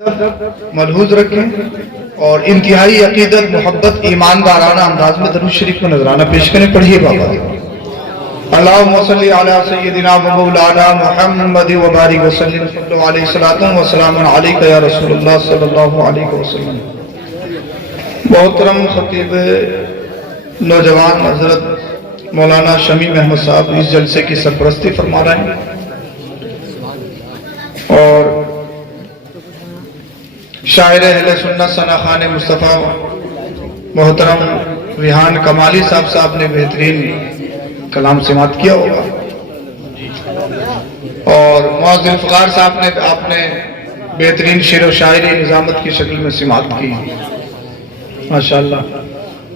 ملحوظ رکھیں اور انتہائی عقیدت محبت ایماندارانہ انداز میں درود شریف کو نذرانہ پیش کریں. پڑھیے بابا. اللہم صلی علی سیدنا و مولانا محمد و بارک وسلم علیہ الصلوۃ والسلام علیک یا رسول اللہ صلی اللہ علیہ وسلم. محترم خطیب نوجوان حضرت مولانا شمیم احمد صاحب اس جلسے کی سرپرستی فرما رہے ہیں اور شاعر اہل سنت ثنا خان مصطفیٰ محترم ریحان کمالی صاحب نے بہترین کلام سماعت کیا ہوگا اور معاذ الفقار صاحب نے آپ نے بہترین شعر و شاعری نظامت کی شکل میں سماعت کی. ماشاءاللہ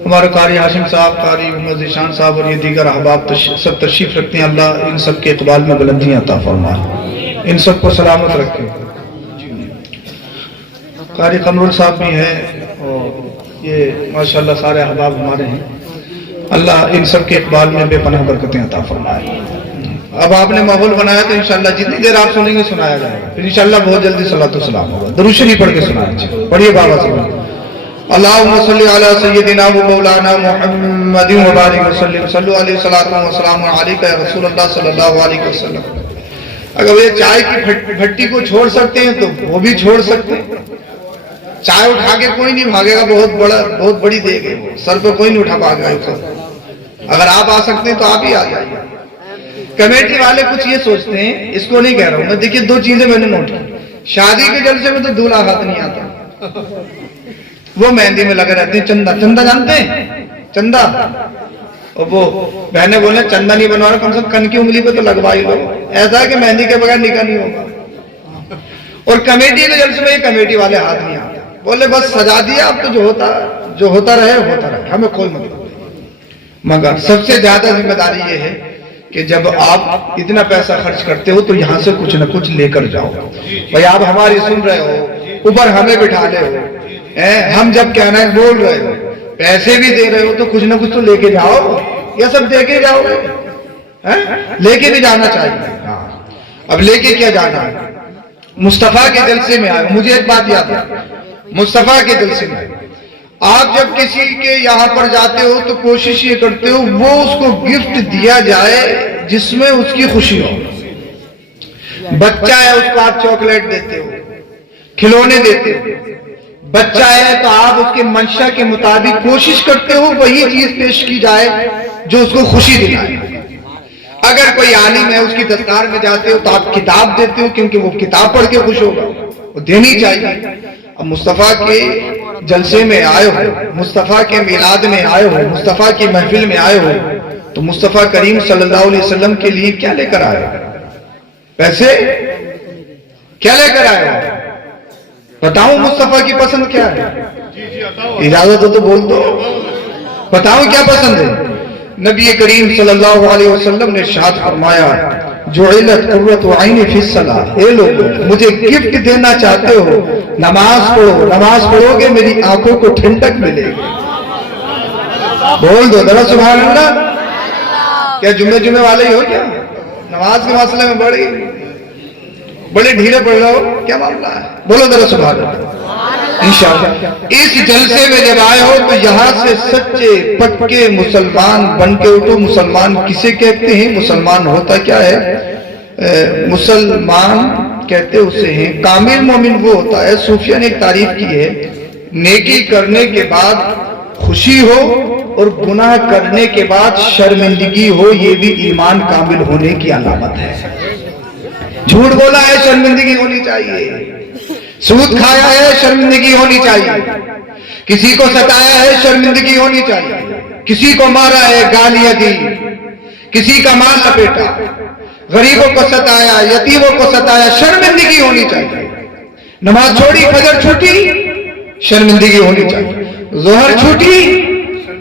ہمارے قاری ہاشم صاحب، قاری محمد ذیشان صاحب اور یہ دیگر احباب سب تشریف رکھتے ہیں. اللہ ان سب کے اقبال میں بلندیاں عطا فرمائے، ان سب کو سلامت رکھے. قاری قمرول صاحب بھی ہیں اور یہ ماشاءاللہ سارے احباب ہمارے ہیں. اللہ ان سب کے اقبال میں بے پناہ برکتیں عطا فرمائے. اب آپ نے ماحول بنایا تو انشاءاللہ جتنی دیر آپ سنیں گے سنایا جائے گا، پھر انشاءاللہ بہت جلدی صلاۃ و سلام ہوگا. درود شریف پڑھ کے سنائیں. پڑھیے بابا سے. اللہم صلی علی سیدنا و مولانا محمد و بارک وسلم صلو علیہ الصلوۃ والسلام علیک یا رسول اللہ صلی اللہ علیہ وسلم. اگر وہ چائے کی بھٹی کو چھوڑ سکتے ہیں تو وہ بھی چھوڑ سکتے ہیں. چائے اٹھا کے کوئی نہیں بھاگے گا، بہت بڑی دے گے، سر پہ کوئی نہیں اٹھا بھاگے گا. اگر آپ آ سکتے ہیں تو آپ ہی آ جائیے. کمیٹی والے کچھ یہ سوچتے ہیں، اس کو نہیں کہہ رہا ہوں میں. دیکھیے دو چیزیں میں نے نوٹ کی. شادی کے جلسے میں تو دولہا ہاتھ نہیں آتا، وہ مہندی میں لگے رہتے ہیں. چندہ جانتے ہیں؟ چندہ. اور وہ بہنیں بولیں چندہ نہیں بنوا رہا، کم سے کم کن کی انگلی پہ تو لگوا ہی لو. ایسا ہے کہ مہندی کے بغیر نکاح نہیں ہوگا. اور کمیٹی کے جلسے میں یہ کمیٹی والے ہاتھ نہیں آتے، بولے بس سجا دیا، اب تو جو ہوتا رہے ہمیں کوئی مطلب نہیں. مگر سب سے زیادہ ذمہ داری یہ ہے کہ جب آپ اتنا پیسہ خرچ کرتے ہو تو یہاں سے کچھ نہ کچھ لے کر جاؤ. بھائی آپ ہماری سن رہے ہو، اوپر ہمیں بٹھا لے ہو، ہم جب کہنا ہے بول رہے ہو، پیسے بھی دے رہے ہو تو کچھ نہ کچھ تو لے کے جاؤ. یہ سب دے کے جاؤ گے؟ لے کے بھی جانا چاہیے. اب لے کے کیا جانا ہے؟ مصطفیٰ کے جلسے میں آئے. مجھے ایک بات یاد ہے، مصطفیٰ کے جلسے میں آپ جب کسی کے یہاں پر جاتے ہو تو کوشش یہ کرتے ہو وہ اس کو گفٹ دیا جائے جس میں اس کی خوشی ہو. بچہ ہے اس کو آپ چاکلیٹ دیتے ہو، کھلونے دیتے ہو. بچہ ہے تو آپ اس کے منشا کے مطابق کوشش کرتے ہو وہی چیز پیش کی جائے جو اس کو خوشی دلائے. اگر کوئی عالم ہے اس کی دستار میں جاتے ہو تو آپ کتاب دیتے ہو کیونکہ وہ کتاب پڑھ کے خوش ہوگا، وہ دینی چاہیے. اب مصطفیٰ کے جلسے میں آئے ہو، مصطفیٰ کے میلاد میں آئے ہو، مصطفیٰ کی محفل میں آئے ہو تو مصطفیٰ کریم صلی اللہ علیہ وسلم کے لیے کیا لے کر آئے ہو؟ پیسے کیا لے کر آئے ہو؟ بتاؤں مصطفیٰ کی پسند کیا ہے؟ اجازت ہو تو بول دو، بتاؤں کیا پسند ہے؟ نبی کریم صلی اللہ علیہ وسلم نے ارشاد فرمایا جعلت قرۃ عینی فی الصلاۃ. اے لوگو مجھے گفٹ دینا چاہتے ہو، نماز پڑھو. نماز پڑھو گے میری آنکھوں کو ٹھنڈک ملے گی. بول دو ذرا سبحان اللہ. کیا جمعے والے ہی ہو کیا؟ نماز کے مسئلے میں بڑے ڈھیلے پڑ رہے ہو، کیا معاملہ ہے؟ بولو ذرا سبحان اللہ. انشاءاللہ اس جلسے میں جب آئے ہو تو یہاں سے سچے پکے مسلمان بن کے اٹھو. مسلمان کسے کہتے ہیں؟ مسلمان ہوتا کیا ہے؟ مسلمان کہتے اسے ہیں کامل مومن وہ ہوتا ہے. صوفیہ نے ایک تعریف کی ہے، نیکی کرنے کے بعد خوشی ہو اور گناہ کرنے کے بعد شرمندگی ہو، یہ بھی ایمان کامل ہونے کی علامت ہے. جھوٹ بولا ہے شرمندگی ہونی چاہیے، سود کھایا ہے شرمندگی ہونی چاہیے، کسی کو ستایا ہے شرمندگی ہونی چاہیے، کسی کو مارا ہے، گالیاں دی، کسی کا مال لپیٹا، غریبوں کو ستایا، یتیموں کو ستایا، شرمندگی ہونی چاہیے. نماز چھوڑی، فجر چھوٹی، شرمندگی ہونی چاہیے. ظہر چھوٹی،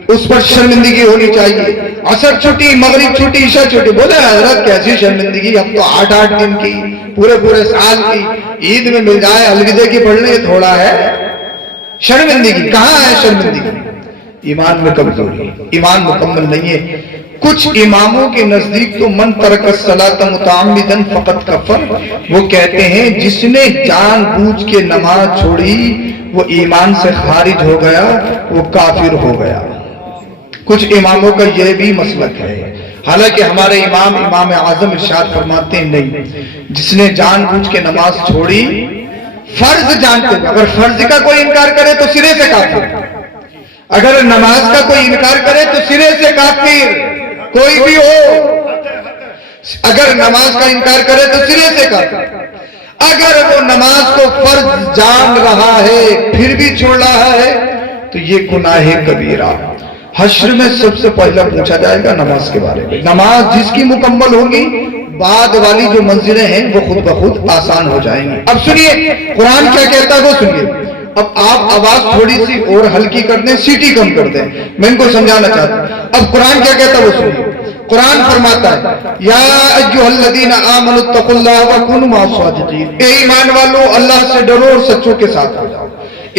اس پر شرمندگی ہونی چاہیے. عصر چھوٹی، مغرب چھوٹی، عشاء چھوٹی. بولے حضرت کیسی شرمندگی؟ ہم تو 8 دن کی، پورے سال کی، عید میں مل جائے الوداع کی پڑھ لیں، یہ تھوڑا ہے. شرمندگی کہاں ہے؟ شرمندگی ایمان میں کمزوری ہے، ایمان مکمل نہیں ہے۔ کچھ اماموں کے نزدیک تو من ترک الصلاۃ متعمدا فقط کفر، وہ کہتے ہیں جس نے جان بوجھ کے نماز چھوڑی وہ ایمان سے خارج ہو گیا، وہ کافر ہو گیا۔ کچھ اماموں کا یہ بھی مسلک ہے، حالانکہ ہمارے امام اعظم ارشاد فرماتے ہیں نہیں، جس نے جان بوجھ کے نماز چھوڑی فرض جانتے ہیں، اگر فرض کا کوئی انکار کرے تو سرے سے کافر، اگر نماز کا کوئی انکار کرے تو سرے سے کافر، کوئی بھی ہو، اگر نماز کا انکار کرے تو سرے سے کافر۔ اگر وہ نماز کو فرض جان رہا ہے پھر بھی چھوڑ رہا ہے تو یہ گناہ کبیرہ۔ حشر میں سب سے پہلا پوچھا جائے گا نماز کے بارے میں۔ نماز جس کی مکمل ہوگی بعد والی جو منزلیں ہیں وہ خود بخود آسان ہو جائیں گی۔ اب سنیے قرآن کیا کہتا ہے وہ سنیے۔ اب آپ آواز تھوڑی سی اور ہلکی کر دیں، سیٹی کم کر دیں، میں ان کو سمجھانا چاہتا ہوں۔ اب قرآن کیا کہتا ہے وہ سنیے۔ قرآن فرماتا ہے یا ایھا الذین آمنوا اتقوا اللہ وکونوا مع الصادقین، اے ایمان والو اللہ سے ڈرو اور سچوں کے ساتھ ہو جاؤ۔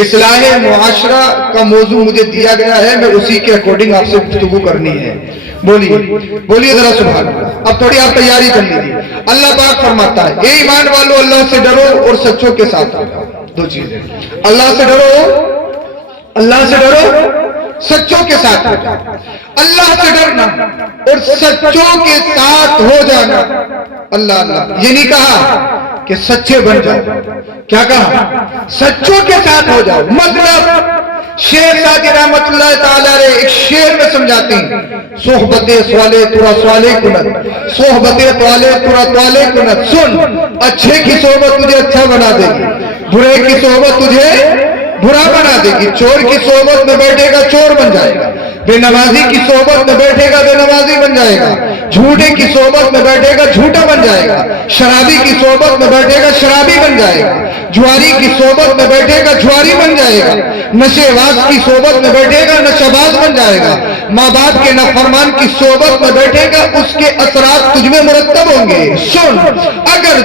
اصلاح معاشرہ کا موضوع مجھے دیا گیا ہے، میں اسی کے اکارڈنگ آپ سے گفتگو کرنی ہے۔ بولیے ذرا سبحان اللہ۔ اب تھوڑی آپ تیاری کر لیجیے۔ اللہ پاک فرماتا ہے اے ایمان والو اللہ سے ڈرو اور سچوں کے ساتھ ہو جاؤ۔ دو چیزیں، اللہ سے ڈرو سچوں کے ساتھ ہو جاؤ۔ اللہ سے ڈرنا اور سچوں کے ساتھ ہو جانا۔ اللہ یہ نہیں کہا کہ سچے بن جاؤ، کیا کہا؟ سچوں کے ساتھ ہو جاؤ۔ مطلب شیخ سعدی رحمت اللہ تعالی علیہ ایک شعر میں سمجھاتے ہیں، صحبت سوالے ترا سوالے کنت، صحبت توالے ترا توالے کنت۔ سن، اچھے کی صحبت تجھے اچھا بنا دے گی، برے کی صحبت تجھے برا بنا دے گی۔ چور کی صحبت میں بیٹھے گا چور بن جائے گا، بے نمازی کی صحبت میں بیٹھے گا بے نمازی بن جائے گا، جھوٹے کی صحبت میں بیٹھے گا جھوٹا بن جائے گا، شرابی کی صحبت میں بیٹھے گا شرابی بن جائے گا، جواری کی صحبت میں بیٹھے گا جواری بن جائے گا، نشے باز کی صحبت میں بیٹھے گا نشہ باز بن جائے گا، ماں باپ کے نافرمان کی صحبت میں بیٹھے گا اس کے اثرات تجھ میں مرتب ہوں گے۔ سن، اگر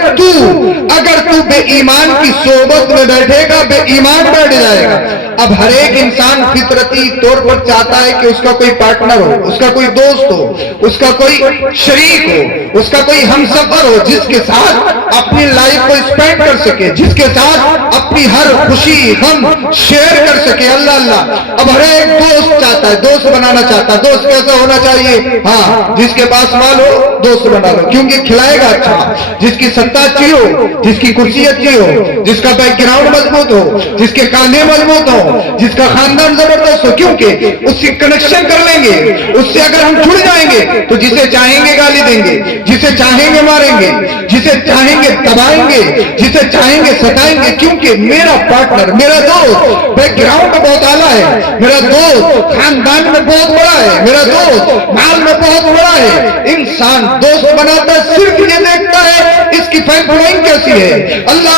تو بے ایمان کی صحبت میں بیٹھے گا بے ایمان بیٹھ جائے گا۔ اب ہر ایک انسان فطرتی طور پر چاہتا ہے کہ اس کا کوئی پارٹنر ہو، اس کا کوئی دوست ہو، اس کا کوئی شریک ہو، اس کا کوئی ہمسفر ہو جس کے ساتھ اپنی لائف کو اسپینڈ کر سکے، جس کے ساتھ اپنی ہر خوشی غم شیئر کر سکے۔ اللہ اب ہر ایک دوست چاہتا ہے، دوست بنانا چاہتا ہے۔ دوست کیسا ہونا چاہیے؟ ہاں، جس کے پاس مال ہو دوست بنا لو، کیونکہ کھلائے گا اچھا، جس کی سطح اچھی ہو، جس کی کرسی اچھی ہو، جس کا بیک گراؤنڈ مضبوط ہو، جس کے کانے مضبوط ہو، جس کا خاندان زبردست ہو، کیونکہ اس سے کنیکشن کر لیں گے، اس سے اگر ہم جڑ جائیں گے تو جسے چاہیں گے گالی دیں گے، جسے چاہیں گے ماریں گے، جسے چاہیں گے دبائیں گے، جسے چاہیں گے ستائیں گے، کیونکہ میرا پارٹنر، میرا دوست بیک گراؤنڈ میں بہت اعلیٰ ہے، میرا دوست خاندان میں بہت بڑا ہے، میرا دوست مال میں بہت بڑا ہے۔ انسان دوست بناتا ہے صرف یہ دیکھتا ہے اس کی فائن فلائنگ کیسی ہے، اللہ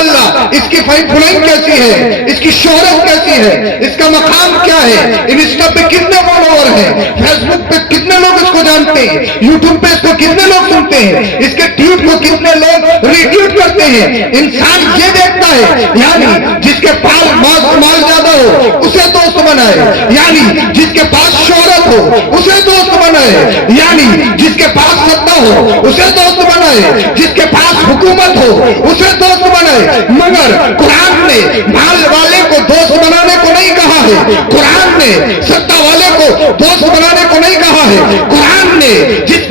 اس کی فائن فلائنگ کیسی ہے، اس کی شہرت کیسی ہے، اس کا مقام کیا ہے، انسٹا پہ کتنے فالوور ہیں، فیس بک پہ کتنے لوگ اس کو جانتے ہیں، یوٹیوب پہ اس کو کتنے لوگ سنتے ہیں، اس کے ٹویٹ کو کتنے لوگ ری ٹویٹ کرتے ہیں۔ انسان یہ دیکھتا ہے، یعنی جس کے پاس مال زیادہ ہو اسے دوست بنائے، یعنی جس کے پاس شہرت ہو اسے دوست بنائے، یعنی جس کے پاس سطح ہو اسے دوست بنائے، جس کے پاس حکومت ہو اسے دوست بنائے۔ مگر قرآن نے مال والے کو دوست بنانے کو نہیں کہا ہے، قرآن نے سطح والے کو دوست بنانے کو نہیں کہا ہے، قرآن نے جس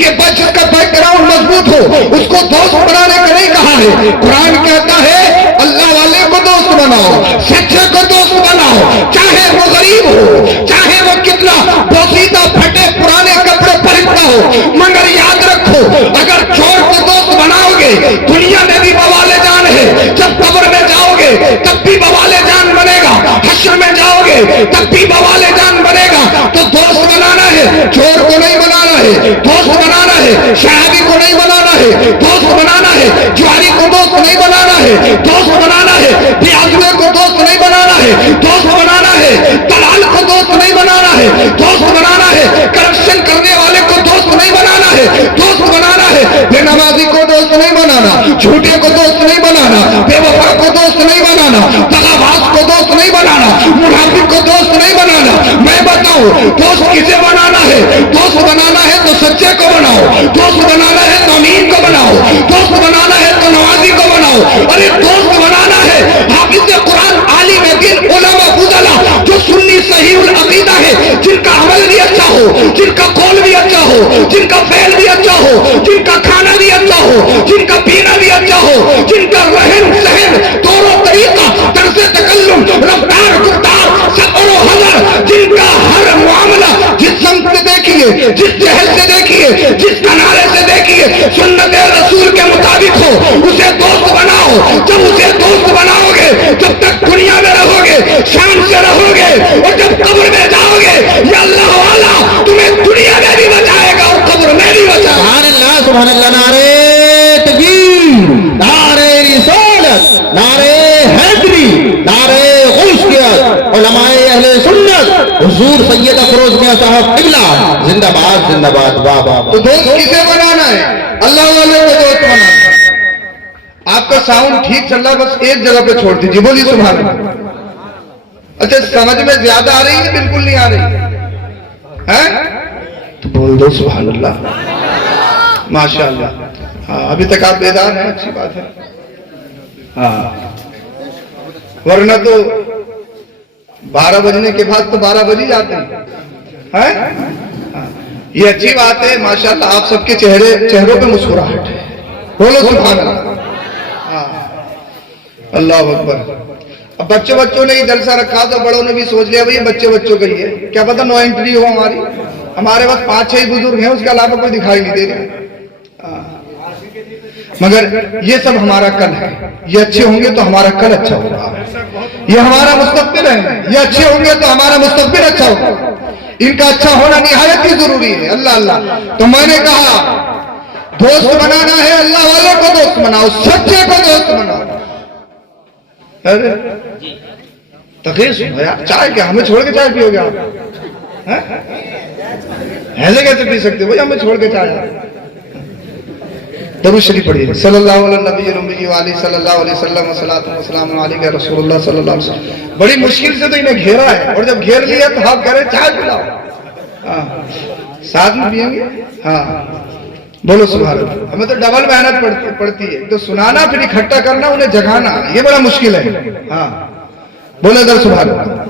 کا بیک گراؤنڈ مضبوط ہو اس کو دوست بنانے کو نہیں کہا ہے۔ قرآن کہتا ہے اللہ والے کو دوست بناؤ، سچے کو دوست بناؤ، چاہے وہ غریب ہو، چاہے وہ کتنا بوسیدہ پھٹے پرانے کپڑے پہنتا ہو، مگر یاد رکھو اگر چور کو دوست بناؤ گے دنیا میں بھی بوالے جان ہے، جب قبر میں جاؤ گے تب بھی بوالے جان بنے گا، حشر میں جاؤ گے تب بھی بوالے جان بنے گا۔ تو دوست بنانا ہے، چور کو نہیں بنانا ہے، دوست بنانا ہے، شرابی کو نہیں بنانا ہے، دوست بنانا ہے، جواری کو دوست نہیں بنانا ہے، دوست بنانا ہے، بیازوے کو دوست نہیں بنانا ہے، دوست بنانا ہے، دلال کو دوست نہیں بنانا ہے، دوست بنانا ہے، کرپشن کرنے والے کو دوست نہیں بنانا ہے، دوست بنانا ہے، بے نمازی کو دوست نہیں بنانا، جھوٹے کو دوست نہیں بنانا، بے وفا کو دوست نہیں بنانا، دغاباز کو دوست نہیں بنانا، منافق کو دوست نہیں بنانا۔ میں بتاؤں بناؤ. دوست کسے بنانا ہے؟ دوست بنانا ہے تو سچے کو بناؤ. دوست بنانا ہے تو امین کو بناؤ. دوست بنانا ہے تو نمازی کو بناؤ. ارے دوست بنانا ہے حافظ قرآن، عالم دین، علماء فضلاء جو سنی صحیح العقیدہ ہے، جن کا عمل بھی اچھا ہو، جن کا قول بھی اچھا ہو، جن کا فعل بھی اچھا ہو، جن کا کھانا بھی اچھا ہو، جن کا پینا بھی اچھا ہو، جن کا رہن سہن، طور و طریقہ، طرز تکلم، رفتار، گفتار، صبر و حضر، جن کا ہر معاملہ جس سمت سے دیکھیے، جس جہل سے دیکھیے، جس کنارے سے دیکھیے سنت رسول کے مطابق ہو، اسے دوست بناؤ. جب اسے دوست بناؤ گے، جب تک دنیا میں رہو گے شان سے رہو گے، اور جب قبر میں جاؤ گے یا اللہ والا تمہیں دنیا میں بھی بچائے گا اور قبر میں بھی بچائے گا. سبحان اللہ سبحان اللہ. نعرہ تکبیر، نعرہ رسالت، نعرہ حیدری، نعرہ غوثیت، علماء اہل سنت، حضور سید افروز میاں صاحب قبلہ زندہ باد زندہ باد. واہ واہ. تو دوست کسے بنانا ہے؟ اللہ والے کو دوست بنانا ہے. آپ کا ساؤنڈ ٹھیک چل رہا، بس ایک جگہ پہ چھوڑ دیجیے. بولیے سبحان اللہ. اچھا سمجھ میں زیادہ آ رہی ہے بالکل نہیں آ رہی ہے؟ تو بول دو سبحان اللہ. ماشاء اللہ. ہاں ابھی تک آپ بیدار ہیں، اچھی بات ہے. ہاں ورنہ تو 12 بجنے کے بعد تو 12 بج ہی جاتے ہیں. یہ اچھی بات ہے ماشاءاللہ. آپ سب کے چہروں پہ مسکراہٹ ہے. بولو سبحان اللہ. اللہ اکبر. اب بچوں نے ہی جلسہ رکھا تو بڑوں نے بھی سوچ لیا بھئی بچوں کا ہی ہے، کیا پتہ نو انٹری ہو ہماری. ہمارے وقت 5-6 بزرگ ہیں، اس کے علاوہ کوئی دکھائی نہیں دے رہا. مگر یہ سب ہمارا کل ہے. یہ اچھے ہوں گے تو ہمارا کل اچھا ہوگا. یہ ہمارا مستقبل ہے. یہ اچھے ہوں گے تو ہمارا مستقبل اچھا ہوگا. ان کا اچھا ہونا نہایت ہی ضروری ہے. اللہ اللہ. تو میں نے کہا دوست بنانا ہے، اللہ والوں کو دوست بناؤ، سچے کو دوست بناؤ. ارے تقریر سنو یار. چائے کیا ہمیں چھوڑ کے چائے پیو گے آپ؟ ایسے کیسے پی سکتے ہو بھائی ہمیں چھوڑ کے چائے؟ درود شریف پڑھیے. صلی اللہ علیہ نبی الامی وعلی صلی اللہ علیہ وسلم والصلاۃ والسلام علیک رسول اللہ صلی اللہ علیہ وسلم. بڑی مشکل سے تو انہیں گھیرا ہے، اور جب گھیر لیا تو آپ کہہ رہے چائے پلاؤ. ہاں ساتھ میں پیئیں گے. ہاں بولو سبحان اللہ. ہمیں تو ڈبل محنت پڑتی ہے. تو سنانا پھر اکٹھا کرنا، انہیں جگانا، یہ بڑا مشکل ہے. ہاں بولو در سبحان اللہ.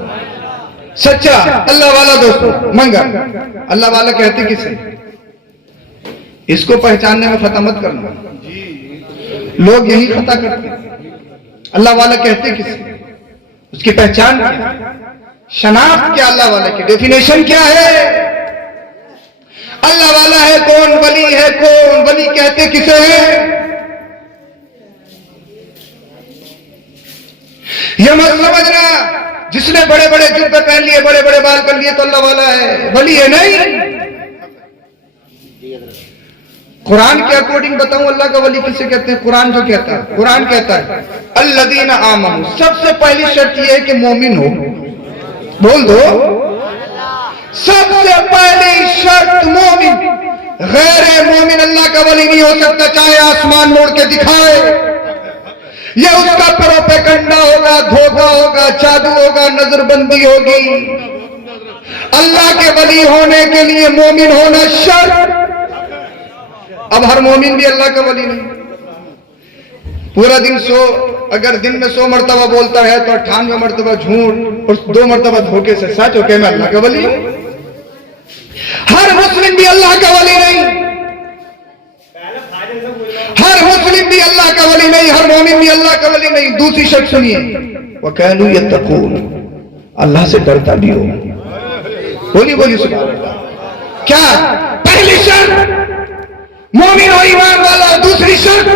سچا اللہ والا دوست منگا. اللہ والا کہتے کسے؟ اس کو پہچاننے میں خطا مت کرنا. لوگ یہی خطا کرتے ہیں. اللہ والا کہتے کسے؟ اس کی پہچان کیا؟ شناخت کیا اللہ والا کی؟ ڈیفینیشن کیا ہے؟ اللہ والا ہے کون؟ ولی ہے کون؟ ولی کہتے کسے ہیں؟ یہ مت سمجھنا جس نے بڑے بڑے جوتے پہن لیے، بڑے بڑے بال کر لیے تو اللہ والا ہے. ولی ہے نہیں. قرآن کے اکارڈنگ بتاؤں اللہ کا ولی کسے کہتے ہیں؟ قرآن جو کہتا ہے، قرآن کہتا ہے الذین آمنوا. سب سے پہلی شرط یہ ہے کہ مومن ہو. بول دو. سب سے پہلی شرط مومن. غیر مومن اللہ کا ولی نہیں ہو سکتا، چاہے آسمان موڑ کے دکھائے. یہ اس کا پروپیگنڈا ہوگا، دھوکہ ہوگا، جادو ہوگا، نظر بندی ہوگی. اللہ کے ولی ہونے کے لیے مومن ہونا شرط. اب ہر مومن بھی اللہ کا ولی نہیں. پورا دن اگر دن میں 100 مرتبہ بولتا ہے تو 98 مرتبہ جھوٹ اور 2 مرتبہ دھوکے سے سچ ہو کہ میں اللہ کا ولی ہوں. ہر مسلم بھی اللہ کا ولی نہیں. ہر مسلم بھی اللہ کا ولی نہیں، ہر مومن بھی اللہ کا ولی نہیں. دوسری شرط سنیے، وَكَانُوا يَتَّقُونَ. اللہ سے ڈرتا بھی ہو. بولی سبحان اللہ. کیا پہلی شرط مومن اور ایمان والا. دوسری شرط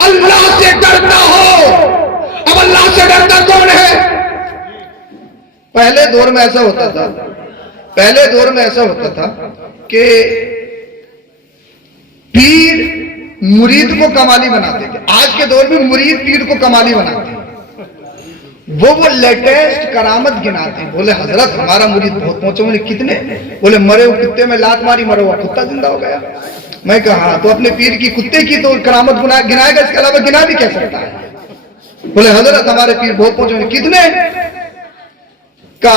اللہ سے ڈرتا ہو. اب اللہ سے ڈرتا کون ہے؟ پہلے دور میں ایسا ہوتا تھا کہ پیر مرید کو کمالی بناتے تھے. آج کے دور میں مرید پیر کو کمالی بناتے ہیں. وہ لیٹسٹ کرامت گناتے ہیں. بولے حضرت ہمارا مرید بہت پہنچے. بولے کتنے؟ بولے مرے ہوئے کتے میں لات ماری، مرا ہوا کتا زندہ ہو گیا. میں کہا ہاں تو اپنے پیر کی کتے کی تو کرامت گنائے گا، اس کے علاوہ گنا بھی کہہ سکتا ہے. بولے حضرت ہمارے پیر بہت پہنچے. کتنے؟ کا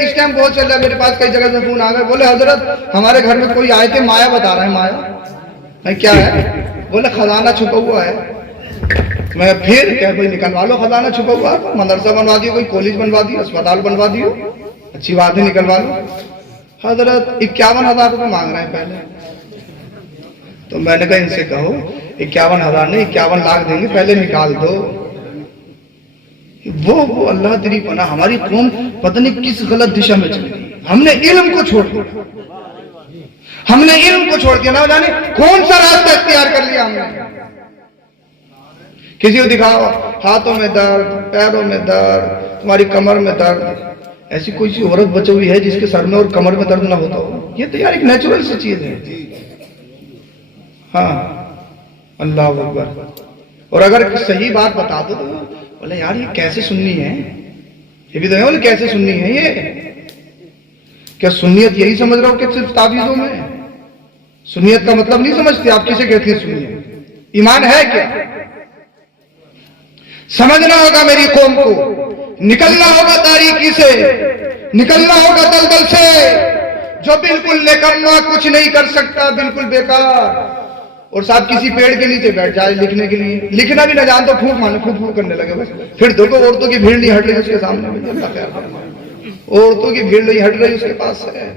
اس ٹائم بہت چل رہا ہے، میرے پاس کئی جگہ سے فون آ گئے، بولے حضرت ہمارے گھر میں کوئی آئے تھے، مایا بتا رہے ہیں، مایا میں کیا ہے؟ بولے خزانہ چھپا ہوا ہے۔ میں پھر کیا کوئی نکلوا لو خزانہ چھپا ہوا ہے، مدرسہ بنوا دیو، کوئی کالج بنوا دیو، اسپتال بنوا دیو، اچھی بات ہے نکلوا لو۔ حضرت 51,000 روپے مانگ رہے ہیں پہلے۔ تو میں نے کہا ان سے کہو 51,000 نہیں 51 لاکھ دیں گے، پہلے نکال دو۔ وہ اللہ تیری پناہ، ہماری قوم پتہ نہیں کس غلط دشا میں چلی گئی۔ ہم نے علم کو چھوڑ دیا، ہم نے علم کو چھوڑ دیا، نہ جانے کون سا راستہ اختیار کر لیا ہم نے۔ کسی کو دکھاؤ ہاتھوں میں درد، پیروں میں درد، تمہاری کمر میں درد، ایسی کوئی سی عورت بچی ہوئی ہے جس کے سر میں اور کمر میں درد نہ ہوتا ہو؟ یہ تو یار ایک نیچرل سی چیز ہے۔ ہاں اللہ اکبر۔ اور اگر صحیح بات بتا دو تو بولے یار یہ کیسے سننی ہے، یہ بھی تو ہے بولے کیسے سننی ہے۔ یہ کیا سنیت یہی سمجھ رہا ہو کہ صرف تعویذوں میں؟ سنیت کا مطلب نہیں سمجھتے آپ، کسے کہتے ہیں سنیت؟ ایمان ہے کیا؟ سمجھنا ہوگا میری قوم کو، نکلنا ہوگا تاریکی سے، نکلنا ہوگا دلدل سے، جو بالکل نکما کچھ نہیں کر سکتا، بالکل بیکار۔ اور صاحب کسی پیڑ کے نیچے بیٹھ جائے لکھنے کے لیے، لکھنا بھی نہ جان تو پھونک مانے، پھونک کرنے لگے بس، پھر دیکھو عورتوں کی بھیڑ نہیں ہٹ رہی اس کے سامنے میں، اللہ خیر فرمائے، عورتوں کی بھیڑ نہیں ہٹ رہی اس کے پاس ہے۔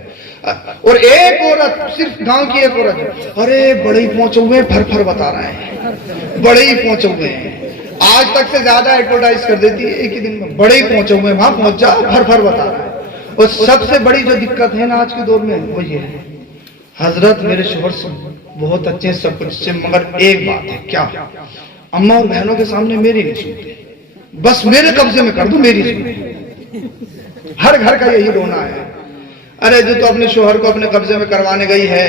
اور ایک عورت، صرف گاؤں کی ایک عورت، ارے بڑے ہی پہنچے ہوئے ہیں، پھر پھر بتا رہے ہیں، بڑے ہی پہنچے ہوئے ہیں، آج تک سے زیادہ ایڈورٹائز کر دیتی ہے ایک ہی دن میں، بڑے ہی پہنچے ہوئے ہیں، وہاں پہنچ جا، پھر پھر بتا رہے ہیں۔ اور سب سے بڑی جو دقت ہے نا آج کے دور میں وہ یہ ہے، حضرت میرے شوہر سے بہت اچھے سب کچھ سے، مگر ایک بات ہے، کیا؟ اماں اور بہنوں کے سامنے میری نہیں سنتے، بس میرے قبضے میں کر دو میری سنتے۔ ہر گھر کا یہی رونا ہے۔ ارے جو تو اپنے شوہر کو اپنے قبضے میں کروانے گئی ہے،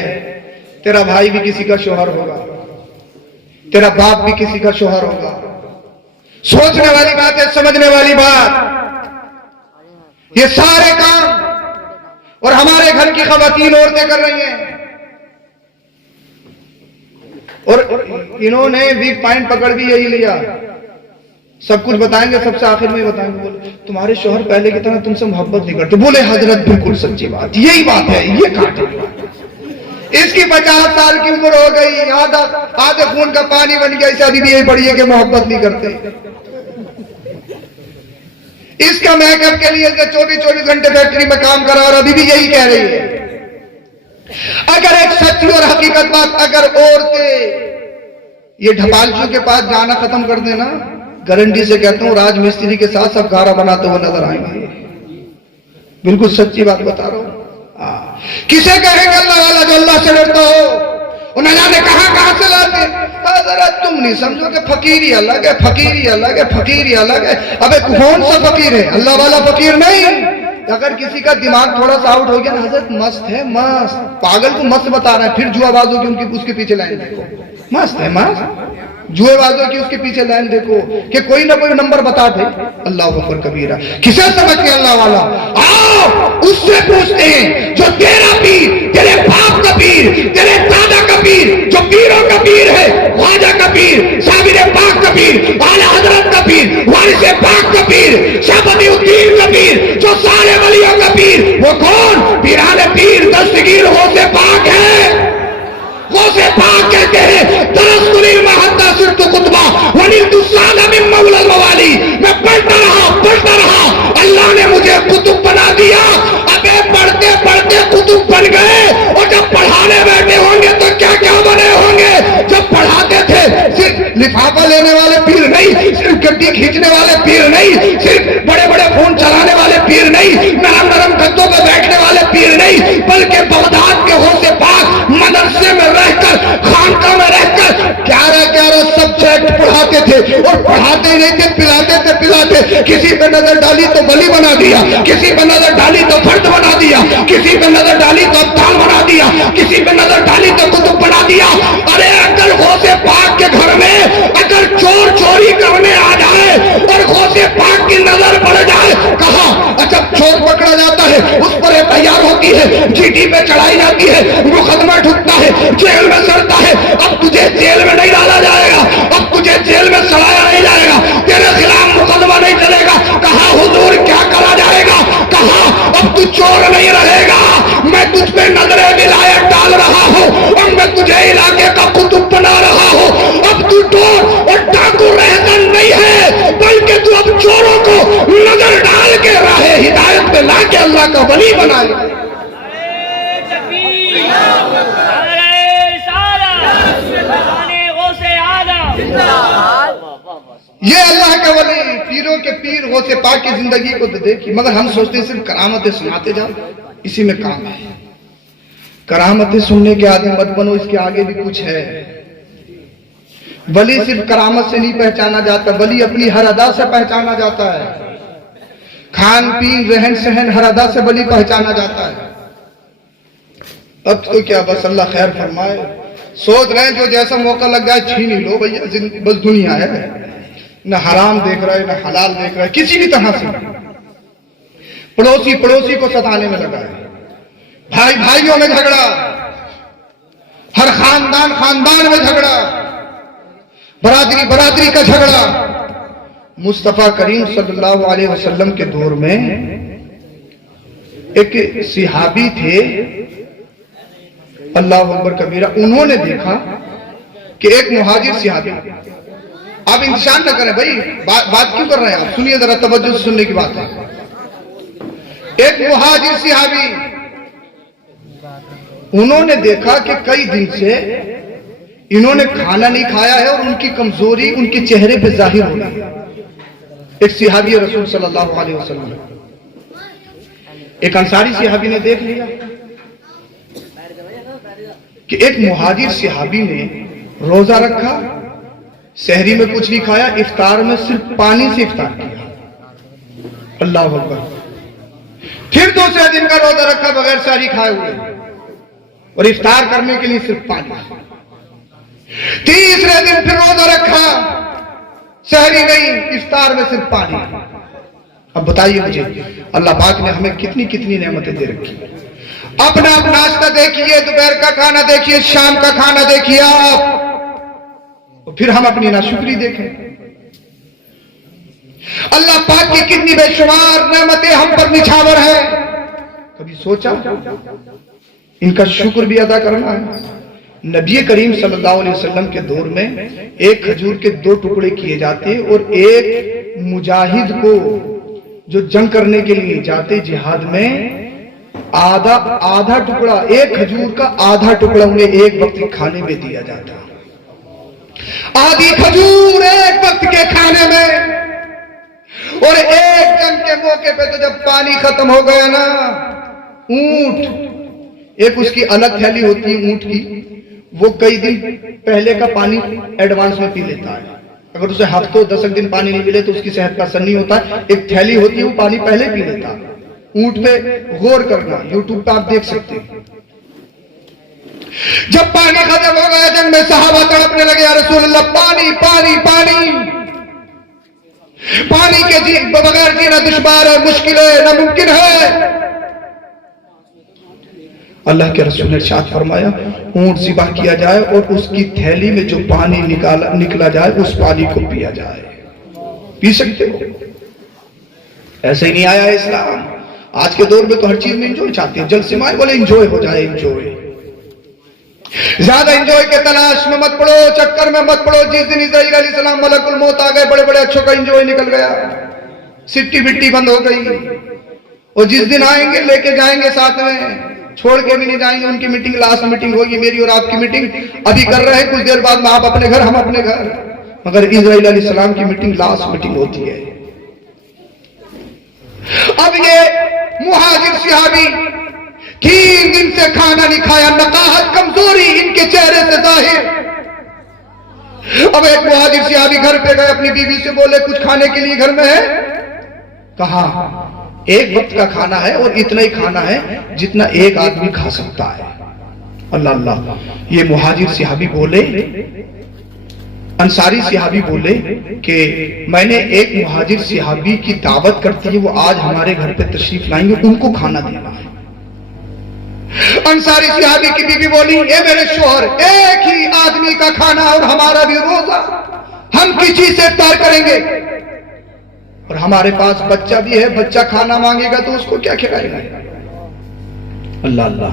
تیرا بھائی بھی کسی کا شوہر ہوگا، تیرا باپ بھی کسی کا شوہر ہوگا۔ سوچنے والی بات ہے، سمجھنے والی بات، یہ سارے کام اور ہمارے گھر کی خواتین عورتیں کر رہی ہیں، اور انہوں نے ویک پوائنٹ پکڑ بھی یہی لیا، سب کچھ بتائیں گے، سب سے آخر میں بتائیں گے، بولے تمہارے شوہر پہلے کی طرح تم سے محبت نہیں کرتے۔ بولے حضرت بالکل سچی بات، یہی بات ہے، یہ کاٹ ہے۔ اس کی 50 سال کی عمر ہو گئی، آدھے خون کا پانی بن گیا، اسے ابھی بھی یہی پڑھی ہے کہ محبت نہیں کرتے۔ اس کا میک اپ کے لیے 24 گھنٹے فیکٹری میں کام کرا اور ابھی بھی یہی کہہ رہی ہے۔ اگر ایک سچی اور حقیقت بات، اگر عورتیں یہ ڈھپالچوں کے پاس جانا ختم کر دینا، گارنٹی سے کہتا ہوں راج مستری کے ساتھ سب گارا بناتے ہوئے نظر آئیں گے۔ بالکل سچی بات بتا رہا ہوں۔ کسے کہیں گے اللہ والا جو اللہ سے ڈرتا ہو، انہیں جانے کہاں سے لاتے؟ حضرت تم نہیں سمجھو کہ فقیری الگ ہے، فقیری الگ ہے، فقیری الگ ہے۔ ابے کون سا فقیر ہے؟ اللہ والا فقیر نہیں۔ اگر کسی کا دماغ تھوڑا سا آؤٹ ہو گیا نا، حضرت مست ہے، مست، پاگل کو مست بتا رہے ہیں، پھر جوا بازوں کی اس کے پیچھے لائن دیکھو، مست ہے مست، جوئے بازوں کی اس کے پیچھے لائن دیکھو کہ کوئی نہ کوئی نمبر بتا دے۔ اللہ اکبر کبیرہ، کسے سمجھتے اللہ والا؟ آؤ اس سے پوچھتے ہیں جو تیرا پیر، تیرے باپ کا پیر، تیرے دادا کا پیر، جو پیروں کا پیر ہے، خواجہ کا پیر، صابر پاک کا پیر، اعلیٰ حضرت کا پیر، وارث پاک کا پیر، شاہ بدی الدین کا پیر، جو سارے ولیوں کا پیر، وہ کون؟ پیران پیر دستگیر غوث پاک ہے۔ غوث پاک کہتے ہیں درست المحدہ صرت قطبہ ونلت السالہ من مولا الموالی، میں پڑھتا رہا، اللہ نے مجھے قطب بنا دیا۔ ابے پڑھتے پڑھتے قطب بن گئے، اور جب پڑھانے بیٹھے ہوں گے تو کیا کیا بنے ہوں گے۔ جب پڑھاتے تھے صرف لفافہ لینے والے پیر نہیں، صرف گڈی کھینچنے والے پیر نہیں، صرف بڑے بڑے فون چلانے والے پیر نہیں، نرم نرم گدوں پہ بیٹھنے والے پیر نہیں، بلکہ بغداد کے غوث پاک مدرسے میں رہ کر، خانقاہ میں رہ کر 11 سبجیکٹ پڑھاتے تھے، اور پڑھاتے نہیں تھے، پلاتے۔ کسی پہ نظر ڈالی تو ولی بنا دیا، کسی پہ نظر ڈالی تو فرد بنا دیا، کسی پہ نظر ڈالی تو ابدال بنا دیا، کسی پہ نظر ڈالی تو قطب بنا دیا۔ ارے اگر غوث پاک کے گھر میں اگر چور چوری کرنے آ جائے اور غوث پاک کی نظر پڑ جائے، کہاں جب چور پکڑا جاتا ہے اس پر تیار ہوتی ہے، جی ٹی پہ چڑھائی جاتی ہے، مقدمہ ٹھکتا ہے، جیل میں سڑتا ہے۔ اب تجھے جیل میں نہیں ڈالا جائے گا، اب تجھے جیل میں سڑایا نہیں جائے گا، تیرے خلاف مقدمہ نہیں چلے گا۔ کہا حضور کیا کرا جائے گا؟ کہا مجھ پہ نظر ولایت ڈال رہا ہو اور میں تجھے علاقے کا قطب بنا رہا ہوں. اب تو ڈور اور ڈاکو رہزن نہیں ہے بلکہ تو اب چوروں کو نظر ڈال کے راہ ہدایت پہ لا کے اللہ کا ولی بنائے. یہ اللہ کے ولی پیروں کے پیر غوث پاک کی زندگی کو دیکھی. مگر ہم سوچتے ہیں صرف کرامتیں سناتے جاؤ, اسی میں کام ہے. کرامتیں سننے کے آدمی مت بنو, اس کے آگے بھی کچھ ہے. ولی صرف کرامت سے نہیں پہچانا جاتا, ولی اپنی ہر ادا سے پہچانا جاتا ہے. کھان پین رہن سہن ہر ادا سے ولی پہچانا جاتا ہے. اب تو کیا بس اللہ خیر فرمائے, سوچ رہے ہیں جو جیسا موقع لگ جائے چھین ہی لو بھیا, بس دنیا ہے. نہ حرام دیکھ رہا ہے نہ حلال دیکھ رہا ہے, کسی بھی طرح سے. پڑوسی کو ستانے میں لگا ہے, بھائی بھائیوں میں جھگڑا, ہر خاندان میں جھگڑا, برادری کا جھگڑا. مصطفیٰ کریم صلی اللہ علیہ وسلم کے دور میں ایک صحابی تھے, اللہ اکبر کبیرہ, انہوں نے دیکھا کہ ایک مہاجر صحابی, آپ انتشار نہ کریں بھائی, بات کیوں کر رہے ہیں آپ, سنیے ذرا توجہ سے سننے کی بات ہے. ایک مہاجر صحابی, انہوں نے دیکھا کہ کئی دن سے انہوں نے کھانا نہیں کھایا ہے اور ان کی کمزوری ان کے چہرے پہ ظاہر ہو رہی ہے. ایک صحابی رسول صلی اللہ علیہ وسلم, ایک انصاری صحابی نے دیکھ لیا کہ ایک مہاجر صحابی نے روزہ رکھا, سحری میں کچھ نہیں کھایا, افطار میں صرف پانی سے افطار کیا. اللہ اکبر. پھر دوسرے دن کا روزہ رکھا بغیر سحری کھائے ہوئے اور افطار کرنے کے لیے صرف پانی. تیسرے دن پھر روزہ رکھا, سحری نہیں, افطار میں صرف پانی. اب بتائیے مجھے اللہ پاک نے ہمیں کتنی نعمتیں دے رکھی. اپنا ناشتہ دیکھیے, دوپہر کا کھانا دیکھیے, شام کا کھانا دیکھیے آپ, پھر ہم اپنی ناشکری دیکھیں. اللہ پاک کی کتنی بے شمار نعمتیں ہم پر نچھاور ہیں. کبھی سوچا ان کا شکر بھی ادا کرنا ہے. نبی کریم صلی اللہ علیہ وسلم کے دور میں ایک کھجور کے 2 ٹکڑے کیے جاتے اور ایک مجاہد کو جو جنگ کرنے کے لیے جاتے جہاد میں, آدھا ٹکڑا, ایک کھجور کا آدھا ٹکڑا انہیں ایک وقت کھانے میں دیا جاتا. آدھی کھجور ایک وقت کے کھانے میں. اور ایک جنگ کے موقع پہ تو جب پانی ختم ہو گیا نا, اونٹ, ایک اس کی الگ تھیلی ہوتی ہے اونٹ کی, وہ کئی دن پہلے کا پانی ایڈوانس میں پی لیتا ہے. اگر اسے ہفتوں 10 دن پانی نہیں ملے تو اس کی صحت کا اثر نہیں ہوتا ہے. ایک تھیلی ہوتی ہے وہ پانی پہلے پی لیتا ہے. اونٹ پہ غور کرنا, یوٹیوب پہ آپ دیکھ سکتے ہیں. جب پانی ختم ہو گیا جنگ میں, صحابہ تڑپنے لگے, یا رسول اللہ پانی پانی پانی. پانی کے بغیر جینا دشوار ہے, مشکل ہے, ناممکن ہے. اللہ کے رسول نے ارشاد فرمایا اونٹ ذبح کیا جائے اور اس کی تھیلی میں جو پانی نکلا جائے اس پانی کو پیا جائے. پی سکتے ہو. ایسے ہی نہیں آیا ہے اسلام. آج کے دور میں تو ہر چیز میں انجوائے چاہتے ہیں, جلد سے مائے بولے انجوائے ہو جائے. انجوائے, زیادہ انجوائے کے تلاش میں مت پڑو, چکر میں مت پڑو. جس دن اسرائیل علیہ السلام ملک الموت آ گئے, بڑے بڑے اچھوں کا انجوائے نکل گیا, سٹی بٹی بند ہو گئی. اور جس دن آئیں گے لے کے جائیں گے ساتھ میں, چھوڑ کے بھی نہیں جائیں گے. ان کی میٹنگ لاسٹ میٹنگ ہوگی, میری اور آپ کی میٹنگ ابھی کر رہے ہیں, کچھ دیر بعد میں آپ اپنے گھر, ہم اپنے گھر. مگر اسرائیل علیہ السلام کی میٹنگ لاسٹ میٹنگ ہوتی ہے. اب یہ مہاجر صحابی 3 دن سے کھانا نہیں کھایا, نقاہت کمزوری ان کے چہرے سے ظاہر. اب ایک مہاجر صحابی گھر پہ گئے, اپنی بیوی سے بولے کچھ کھانے کے لیے گھر میں ہے. کہا ایک وقت کا کھانا ہے اور اتنا ہی کھانا ہے جتنا ایک آدمی کھا سکتا ہے. اللہ اللہ. یہ مہاجر صحابی بولے, انصاری صحابی بولے کہ میں نے ایک مہاجر صحابی کی دعوت کرتی ہے, وہ آج ہمارے گھر پہ تشریف لائیں گے, ان کو کھانا دینا ہے. انصاری صحابی کی بیوی بولی اے میرے شوہر, ایک ہی آدمی کا کھانا اور ہمارا بھی روزہ, ہم کسی سے افطار کریں گے, اور ہمارے پاس بچہ بھی ہے, بچہ کھانا مانگے گا تو اس کو کیا کھلائے گا. اللہ اللہ.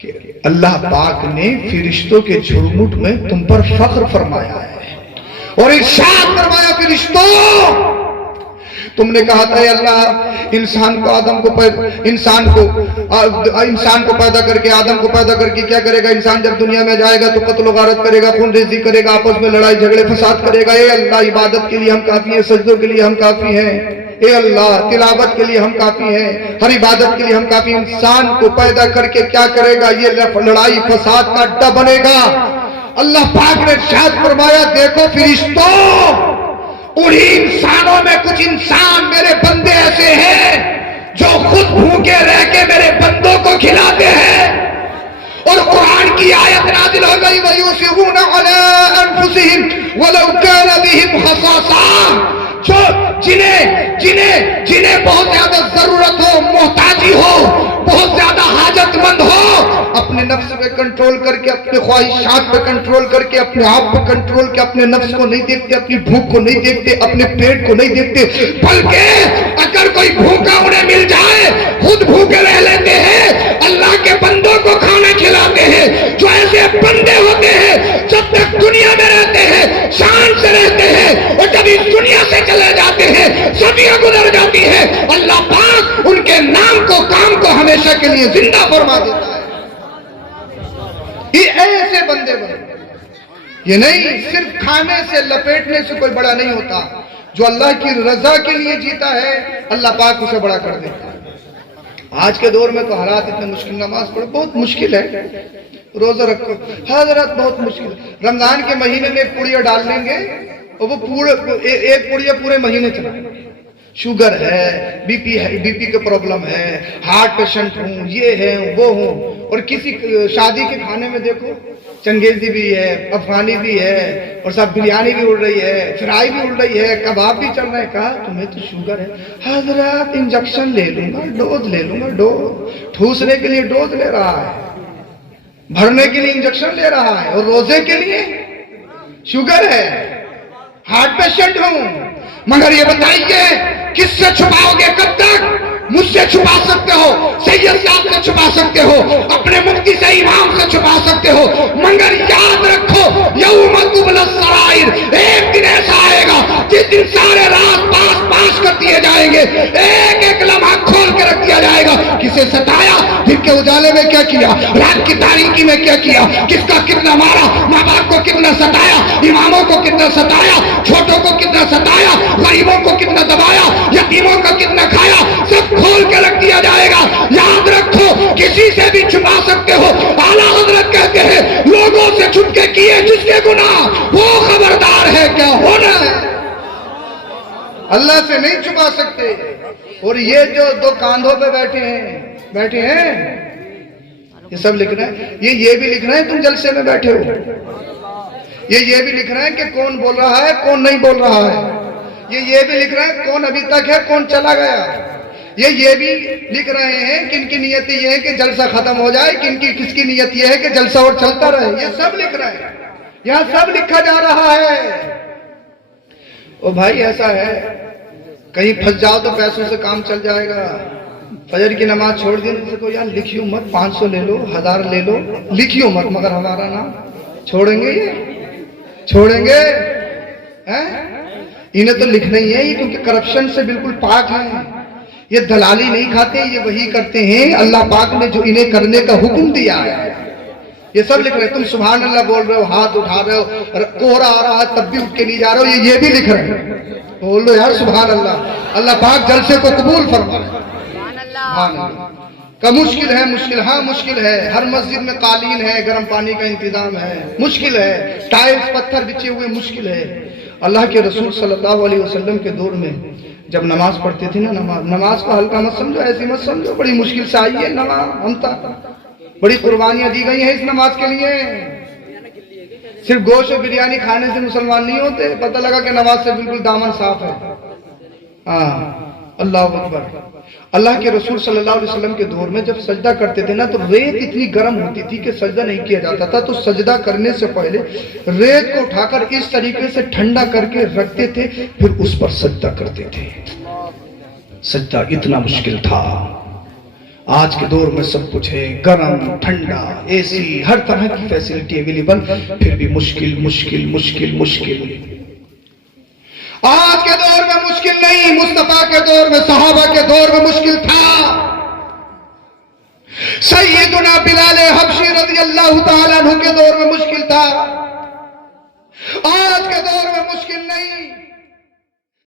کہ اللہ پاک نے فرشتوں کے جھرمٹ میں تم پر فخر فرمایا ہے اور ارشاد فرمایا فرشتوں تم نے کہا تھا اے اللہ انسان کو پیدا کر کے آدم کو پیدا کر کے کیا کرے گا؟ انسان جب دنیا میں جائے گا تو قتل و غارت کرے گا، خون ریزی کرے گا، آپس میں لڑائی جھگڑے فساد کرے گا۔ اے اللہ عبادت کے لیے ہم کافی ہیں، سجدوں کے لیے ہم کافی ہیں، اے اللہ تلاوت کے لیے ہم کافی ہیں، ہر عبادت کے لیے ہم کافی ہیں۔ انسان کو پیدا کر کے کیا کرے گا؟ یہ لڑائی فساد کا اڈا بنے گا۔ اللہ پاک نے ارشاد فرمایا دیکھو فرشتوں انہی انسانوں میں کچھ انسان میرے بندے ایسے ہیں جو خود بھوکے رہ کے میرے بندوں کو کھلاتے ہیں۔ اور قرآن کی آیت نازل ہو گئی وَيُؤْثِرُونَ عَلَىٰ أَنفُسِهِمْ وَلَوْ كَانَ بِهِمْ خَصَاصَةٌ جو جنہیں بہت زیادہ ضرورت ہو، محتاجی ہو، بہت زیادہ حاجت مند ہو، اپنے نفس پہ کنٹرول کر کے، اپنے خواہشات پہ کنٹرول کر کے، اپنے آپ پہ کنٹرول کے اپنے نفس کو نہیں دیکھتے، اپنی بھوک کو نہیں دیکھتے، اپنے پیٹ کو نہیں دیکھتے، بلکہ اگر کوئی بھوکا انہیں مل جائے خود بھوکے رہ لیتے ہیں، اللہ کے بندوں کو کھانا کھلاتے ہیں۔ جو ایسے بندے ہوتے ہیں جب تک دنیا میں رہتے ہیں شان سے رہتے ہیں، اور جب اس دنیا سے چلے جاتے ہیں صدیاں گزر جاتی ہیں، اللہ پاک ان کے نام کو کام کو ہمیشہ کے لیے زندہ فرما دیتا ہے۔ یہ ایسے بندے بنے، یہ نہیں صرف کھانے سے لپیٹنے سے کوئی بڑا نہیں ہوتا، جو اللہ کی رضا کے لیے جیتا ہے اللہ پاک اسے بڑا کر دیتا ہے۔ آج کے دور میں تو حالات اتنے مشکل، نماز پڑھو بہت مشکل ہے، روزہ رکھو حضرت بہت مشکل ہے۔ رمضان کے مہینے میں ایک پڑیا ڈال لیں گے اور وہ ایک پڑیا پورے مہینے چلا۔ شوگر ہے، بی پی کا پرابلم ہے، ہارٹ پیشنٹ ہوں، یہ ہے وہ ہوں، اور کسی شادی کے کھانے میں دیکھو چنگیزی بھی ہے، افغانی بھی ہے، اور سب بریانی بھی اڑ رہی ہے، فرائی بھی اڑ رہی ہے، کباب بھی چل رہے ہیں۔ کہا تمہیں تو شوگر ہے؟ حضرات انجیکشن لے لوں گا، ڈوز لے لوں گا، ڈوز ٹھوسنے کے لیے ڈوز لے رہا ہے، بھرنے کے لیے انجیکشن لے رہا ہے، اور روزے کے لیے شوگر ہے، ہارٹ پیشنٹ ہوں۔ مگر یہ بتائیے کس سے چھپاؤ گے؟ کب تک؟ مجھ سے چھپا سکتے ہو، سید صاحب سے چھپا سکتے ہو، اپنے مفتی سے امام سے چھپا سکتے ہو، مگر یاد رکھو یوم تبلی السرائر، ایک دن ایسا آئے گا جس دن سارے راز پاس کر دیے جائیں گے، ایک ایک لمحہ کھول کے رکھ دیا جائے گا۔ کسے ستایا، دن کے اجالے میں کیا کیا، رات کی تاریکی میں کیا کیا، کس کا کتنا مارا، ماں باپ کو کتنا ستایا، اماموں کو کتنا ستایا، چھوٹوں کو کتنا ستایا، غریبوں کو کتنا دبایا، یتیموں کا کتنا کھایا، سب کھول کے رکھ دیا جائے گا۔ یاد رکھو کسی سے بھی چھپا سکتے ہو۔ اعلیٰ حضرت کہتے ہیں لوگوں سے چھپ کے کیے جس کے گناہ وہ خبردار ہے کیا ہونا ہے، اللہ سے نہیں چھپا سکتے۔ اور یہ جو دو کاندھوں پہ بیٹھے ہیں یہ سب لکھ رہے ہیں، یہ بھی لکھ رہے ہیں تم جلسے میں بیٹھے ہو، یہ بھی لکھ رہے ہیں کہ کون بول رہا ہے کون نہیں بول رہا ہے، یہ بھی لکھ رہے ہیں کون ابھی تک ہے کون چلا گیا، یہ بھی لکھ رہے ہیں کن کی نیت یہ ہے کہ جلسہ ختم ہو جائے، کس کی نیت یہ ہے کہ جلسہ اور چلتا رہے، یہ سب لکھ رہے ہیں، یہاں سب لکھا جا رہا ہے۔ او بھائی ایسا ہے کہیں پھنس جاؤ تو پیسوں سے کام چل جائے گا، فجر کی نماز چھوڑ دینے سے کوئی یار لکھیو مت، 500 لے لو 1000 لے لو، لکھیو مت، مگر ہمارا نام چھوڑیں گے، یہ چھوڑیں گے انہیں تو لکھنا ہی ہے یہ، کیونکہ کرپشن سے بالکل پاک ہیں، یہ دلالی نہیں کھاتے، یہ وہی کرتے ہیں اللہ پاک نے جو انہیں کرنے کا حکم دیا ہے، یہ سب لکھ رہے ہیں۔ تم سبحان اللہ بول رہے ہو، ہاتھ اٹھا رہے ہو، کوہرا آ رہا ہے تب بھی اٹھ کے نہیں جا رہے ہو، یہ بھی لکھ رہے ہیں، بول لو یار سبحان اللہ، اللہ پاک جلسے کو قبول فرمائے۔ سبحان اللہ کا مشکل ہے، ہاں مشکل ہے، ہر مسجد میں قالین ہے، گرم پانی کا انتظام ہے، مشکل ہے، ٹائلز پتھر بچے ہوئے مشکل ہے۔ اللہ کے رسول صلی اللہ علیہ وسلم کے دور میں جب نماز پڑھتے تھے نا، نماز کو ہلکا مت سمجھو، ایسی مت سمجھو، بڑی مشکل سے آئی ہے نماز، ہم تک بڑی قربانیاں دی گئی ہیں اس نماز کے لیے، صرف گوشت و بریانی کھانے سے مسلمان نہیں ہوتے، پتہ لگا کہ نماز سے بالکل دامن صاف ہے۔ ہاں اللہ اکبر۔ اللہ کے رسول صلی اللہ علیہ وسلم کے دور میں جب سجدہ کرتے تھے نا تو ریت اتنی گرم ہوتی تھی کہ سجدہ نہیں کیا جاتا تھا، تو سجدہ کرنے سے پہلے ریت کو اٹھا کر اس طریقے سے ٹھنڈا کر کے رکھتے تھے، پھر اس پر سجدہ کرتے تھے۔ سجدہ اتنا مشکل تھا۔ آج کے دور میں سب کچھ ہے، گرم ٹھنڈا اے سی ہر طرح کی فیسلٹی اویلیبل، پھر بھی مشکل مشکل مشکل مشکل۔ آج کے دور میں مشکل نہیں، مصطفیٰ کے دور میں، صحابہ کے دور میں مشکل تھا۔ سیدنا بلال حبشی رضی اللہ تعالیٰ عنہ کے دور میں مشکل تھا، آج کے دور میں مشکل نہیں۔